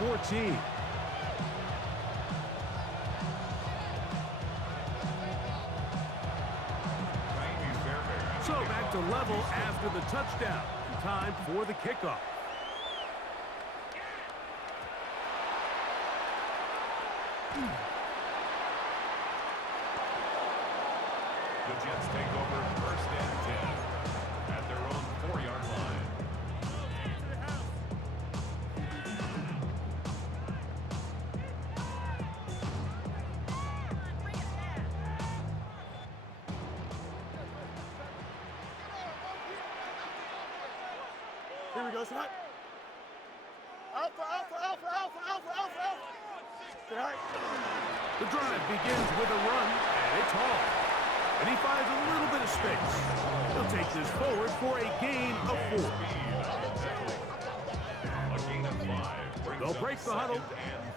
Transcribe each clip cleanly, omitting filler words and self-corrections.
14. So back to level after the touchdown. Time for the kickoff. The Jets take over 1st and 10 at their own 4-yard line. Here we go, tonight. Alpha, alpha, alpha, alpha, alpha, alpha, alpha. Tonight. The drive begins with a run, and it's Hall. And he finds a little bit of space. He'll take this forward for a gain of 4. A gain of 5. They'll break the huddle.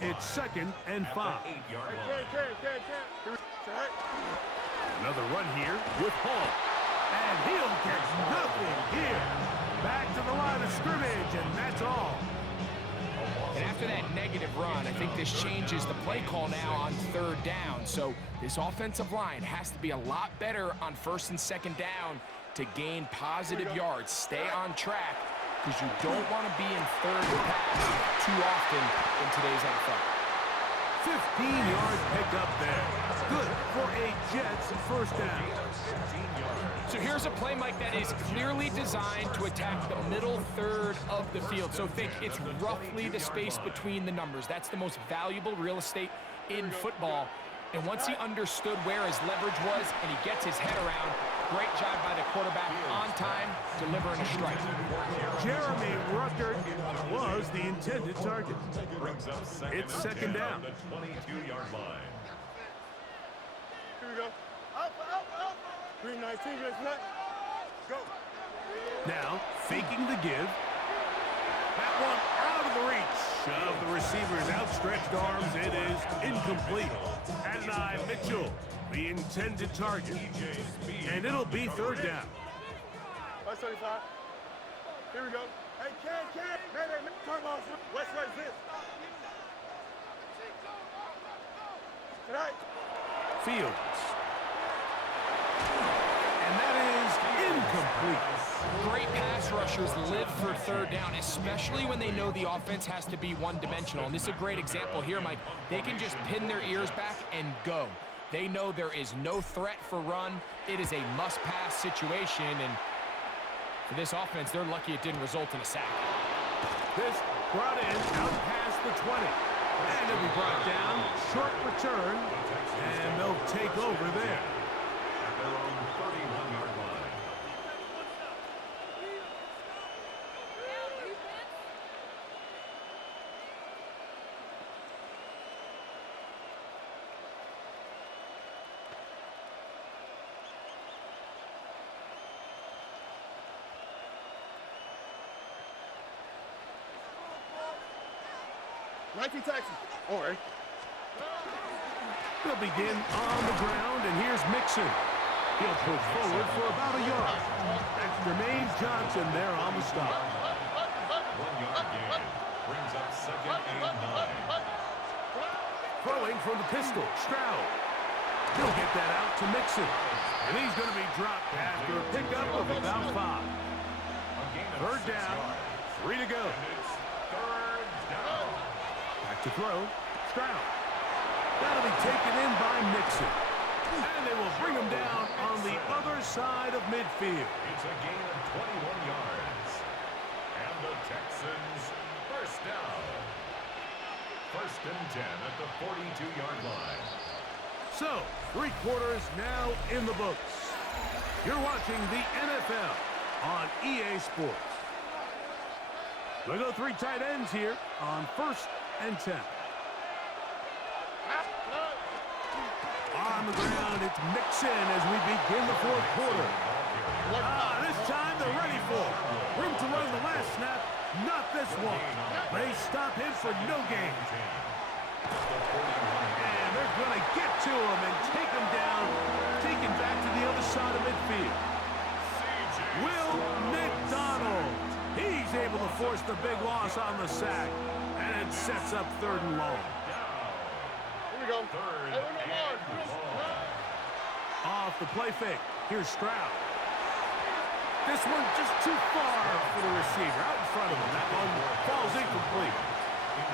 It's 2nd and 5. Another run here with Hall. And he'll get nothing here. Back to the line of scrimmage, and that's all. And after that negative run, I think this changes the play call now on 3rd down. So this offensive line has to be a lot better on 1st and 2nd down to gain positive yards. Stay on track because you don't want to be in 3rd and pass too often in today's NFL. 15-yard pickup there. Good for a Jets 1st down. So here's a play, Mike, that is clearly designed to attack the middle 3rd of the field. So think it's roughly the space between the numbers. That's the most valuable real estate in football. And once he understood where his leverage was and he gets his head around, great job by the quarterback on time, delivering a strike. Jeremy Ruckert was the intended target. It's 2nd down. The 22-yard line. Here we go. Alpha, alpha, alpha. 319, let's go. Now, faking the give. That one out of the reach of the receiver's outstretched arms. It is incomplete. Adonai Mitchell, the intended target. And it'll be 3rd down. 175. Here we go. Hey, Ken. Man, turn off. West right zip. Tonight. Fields. And that is incomplete. Great pass rushers live for 3rd down, especially when they know the offense has to be one-dimensional. And this is a great example here, Mike. They can just pin their ears back and go. They know there is no threat for run. It is a must-pass situation, and for this offense, they're lucky it didn't result in a sack. This brought in out past the 20. And it'll be brought down, short return, and they'll take over there. At their own 31-yard line. Nike Taxi. All right. They'll begin on the ground, and here's Mixon. He'll push forward for about a yard. That's Jermaine Johnson there on the stop. 1-yard gain. Brings up 2nd and 9. Throwing from the pistol, Stroud. He'll get that out to Mixon. And he's going to be dropped after a pickup of about 5. 3rd down, 3 to go. Third down. Back to throw, Stroud. That'll be taken in by Mixon. And they will bring him down on the other side of midfield. It's a gain of 21 yards. And the Texans 1st down. 1st and 10 at the 42-yard line. So, 3 quarters now in the books. You're watching the NFL on EA Sports. We'll go 3 tight ends here on 1st and 10. On the ground, it's Mixon as we begin the 4th quarter. This time they're ready for it. Room to run the last snap, not this one. They stop him for no gain. And they're going to get to him and take him down, take him back to the other side of midfield. Will McDonald. He's able to force the big loss on the sack. And it's sets up 3rd and long. Here we go. Hey, we're not long. Off the play fake. Here's Stroud. This one just too far for the receiver. Out in front of him. That one falls incomplete.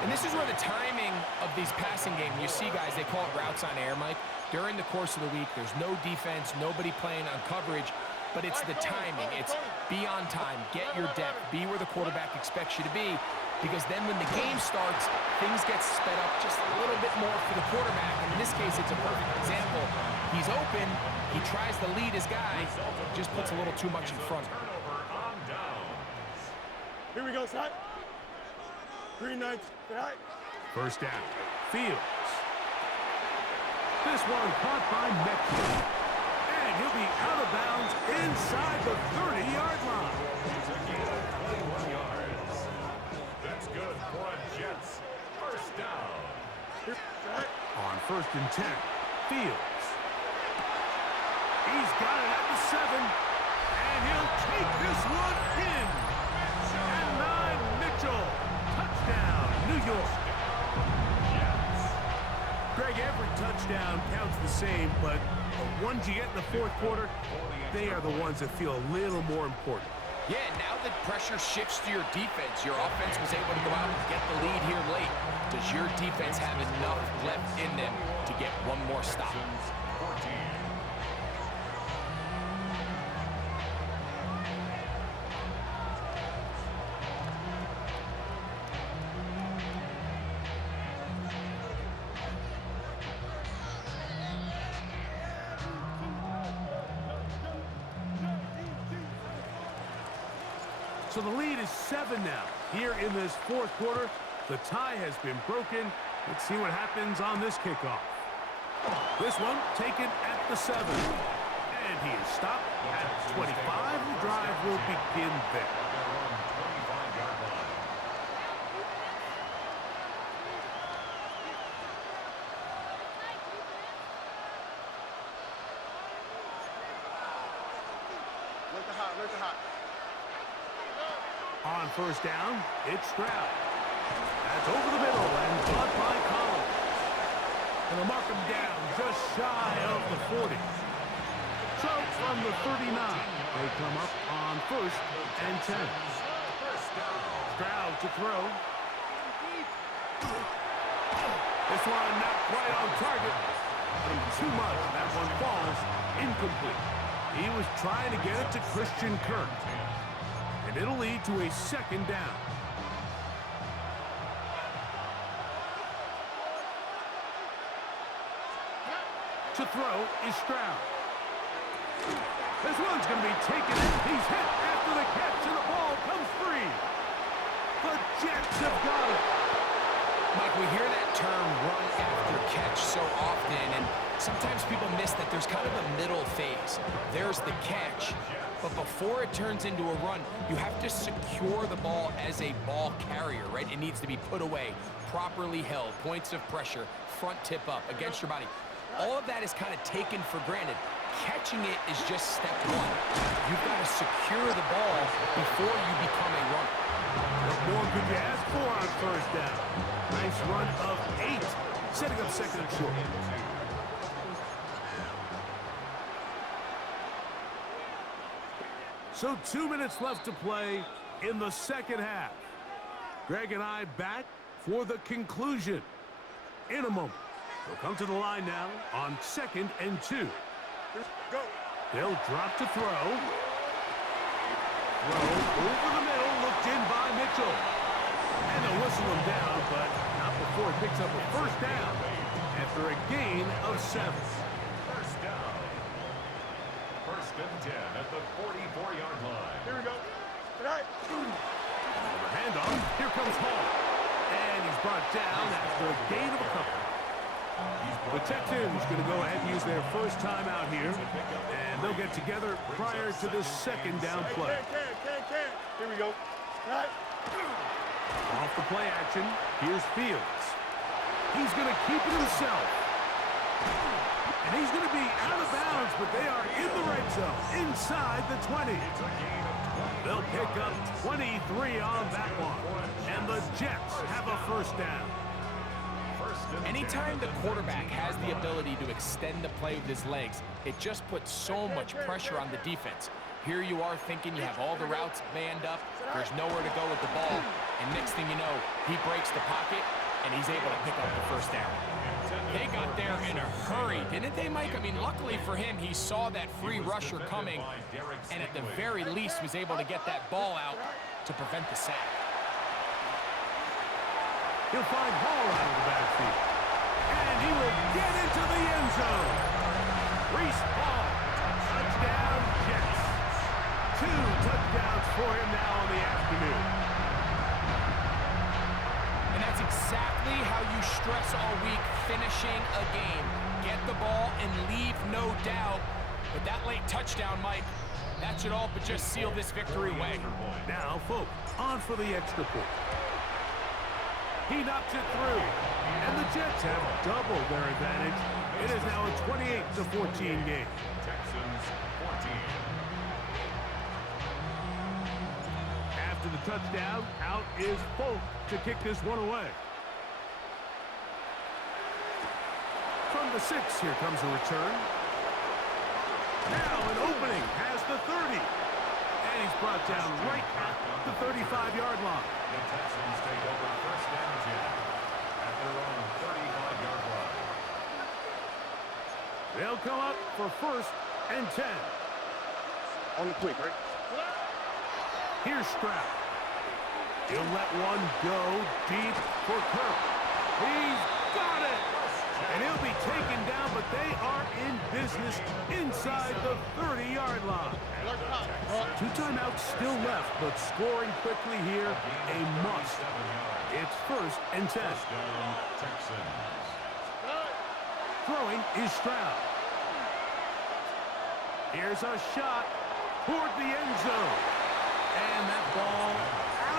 And this is where the timing of these passing games, you see guys, they call it routes on air, Mike. During the course of the week, there's no defense, nobody playing on coverage, but it's the timing. It's be on time, get your depth, be where the quarterback expects you to be, because then when the game starts, things get sped up just a little bit more for the quarterback. And in this case, it's a perfect example. He's open, he tries to lead his guy, just puts a little too much in front. Here we go, Scott. Green Knights, get high. 1st down. Fields. This one caught by Metcalf. And he'll be out of bounds inside the 30-yard line. It's a gain of 21 yards. That's good for a Jets 1st down. On 1st and 10. Fields. He's got it at the 7. And he'll take this one in. And 9, Mitchell. Touchdown, New York. Greg, every touchdown counts the same, but the ones you get in the 4th quarter, they are the ones that feel a little more important. Yeah, now that pressure shifts to your defense, your offense was able to go out and get the lead here late. Does your defense have enough left in them to get one more stop? So the lead is 7 now. Here in this 4th quarter, the tie has been broken. Let's see what happens on this kickoff. This one taken at the 7. And he is stopped at 25. The drive will begin there. Look at hot. On 1st down, it's Stroud. That's over the middle and caught by Collins. And they'll mark him down just shy of the 40. So from the 39, they come up on 1st and 10. Stroud to throw. This one not quite on target. Too much. That one falls incomplete. He was trying to get it to Christian Kirk. And it'll lead to a 2nd down. To throw is Stroud. This one's going to be taken in. He's hit after the catch, and the ball comes free. The Jets have got it. Mike, we hear that term run after catch so often, and sometimes people miss that there's kind of a middle phase. There's the catch, but before it turns into a run, you have to secure the ball as a ball carrier, right? It needs to be put away, properly held, points of pressure, front tip up against your body. All of that is kind of taken for granted. Catching it is just step 1. You've got to secure the ball before you become a runner. What more could you ask for on 1st down? Nice run of 8, setting up 2nd and short. So 2 minutes left to play in the 2nd half. Greg and I back for the conclusion in a moment. They'll come to the line now on 2nd and 2. Go. They'll drop to throw. Throw over the middle, looked in by Mitchell. And they'll whistle him down, but not before he picks up a 1st down after a gain of 7. 1st down. 1st and 10 at the 44-yard line. Here we go. Good night. The handoff. Here comes Hall. And he's brought down after a gain of a couple. The Texans going to go ahead and use their 1st time out here. And they'll get together prior to this 2nd down play. Can. Here we go. Good night. Off the play action, here's Fields. He's going to keep it himself. And he's going to be out of bounds, but they are in the red zone, inside the 20. It's a gain of They'll pick up 23 on that one. And the Jets have a first down. Anytime the quarterback has the ability to extend the play with his legs, it just puts so much pressure on the defense. Here you are thinking you have all the routes manned up, there's nowhere to go with the ball, and next thing you know, he breaks the pocket, and he's able to pick up the first down. They got there in a hurry, didn't they, Mike? I mean, luckily for him, he saw that free rusher coming, and at the very least was able to get that ball out to prevent the sack. He'll find Hall out of the backfield. And he will get into the end zone. Reese Hall, touchdown Jets. 2 touchdowns for him now on the afternoon. And that's exactly how you stress all week, finishing a game. Get the ball and leave no doubt. But that late touchdown, Mike, that should all but just seal this victory away. Now, folks, on for the extra point. He knocks it through, and the Jets have doubled their advantage. It is now a 28-14 game. Texans 14. After the touchdown, out is Folk to kick this one away. From the 6, here comes a return. Now an opening has the 30. And he's brought down right at the 35-yard line. The Texans take over first and 10 at their own 35-yard line. They'll come up for first and 10. On the quick, right? Here's Stroud. He'll let one go deep for Kirk. He's got it! And he'll be taken down, but they are in business inside the 30-yard line. 2 timeouts still left, but scoring quickly here, a must. It's first and 10. Texans. Throwing is Stroud. Here's a shot toward the end zone. And that ball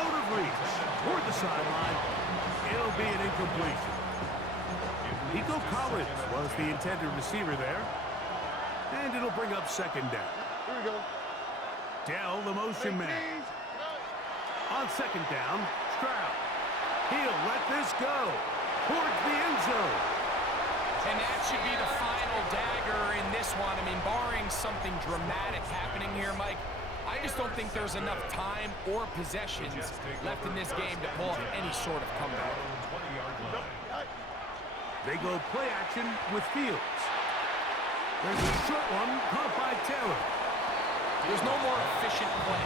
out of reach toward the sideline. It'll be an incompletion. Nico Collins was the intended receiver there. And it'll bring up second down. Here we go. Dell, the motion man. On second down, Stroud. He'll let this go towards the end zone. And that should be the final dagger in this one. I mean, barring something dramatic happening here, Mike, I just don't think there's enough time or possessions left in this game to pull off any sort of comeback. 20-yard line. They go play action with Fields. There's a short one caught by Taylor. There's no more efficient play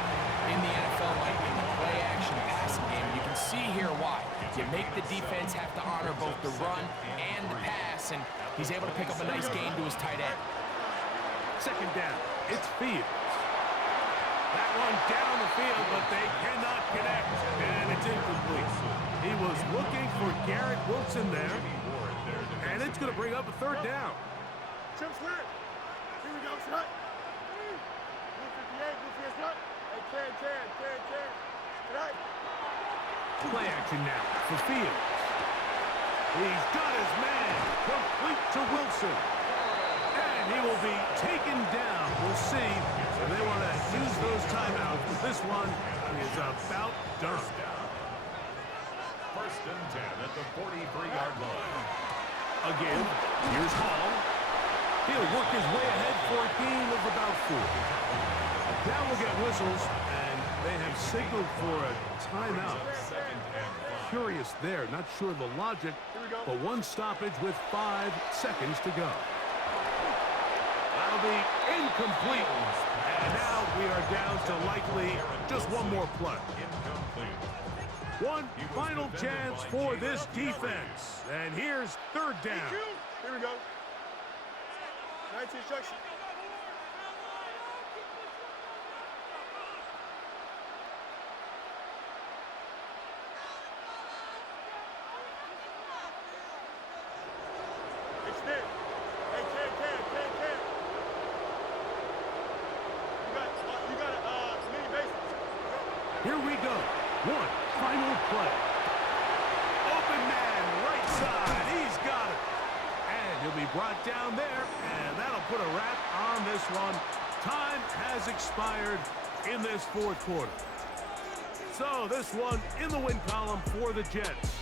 in the NFL, Mike, in the play action passing game. You can see here why. You make the defense have to honor both the run and the pass, and he's able to pick up a nice gain to his tight end. Second down, it's Fields. That one down the field, but they cannot connect, and it's incomplete. He was looking for Garrett Wilson there, and it's going to bring up a third down. Chip's clear. Here we go, shot. 158, 158, shot. Hey, 10. Tonight. Play action now for Fields. He's got his man complete to Wilson. And he will be taken down. We'll see if they want to use those timeouts, but this one is about done. First and 10 at the 43-yard line. Again, here's Hall. He'll work his way ahead for a gain of about 4. Now we'll get whistles, and they have signaled for a timeout. Curious there, not sure the logic, but one stoppage with 5 seconds to go. That'll be incomplete. And now we are down to likely just one more play. Incomplete. One final chance for this defense. And here's third down. Here we go. 19 instruction. Extend. Hey, 10. You got a mini basics. Here we go. One final play. Open man, right side. He's got it. And he'll be brought down there, and that'll put a wrap on this one. Time has expired. in this fourth quarter. So this one in the win column for the Jets.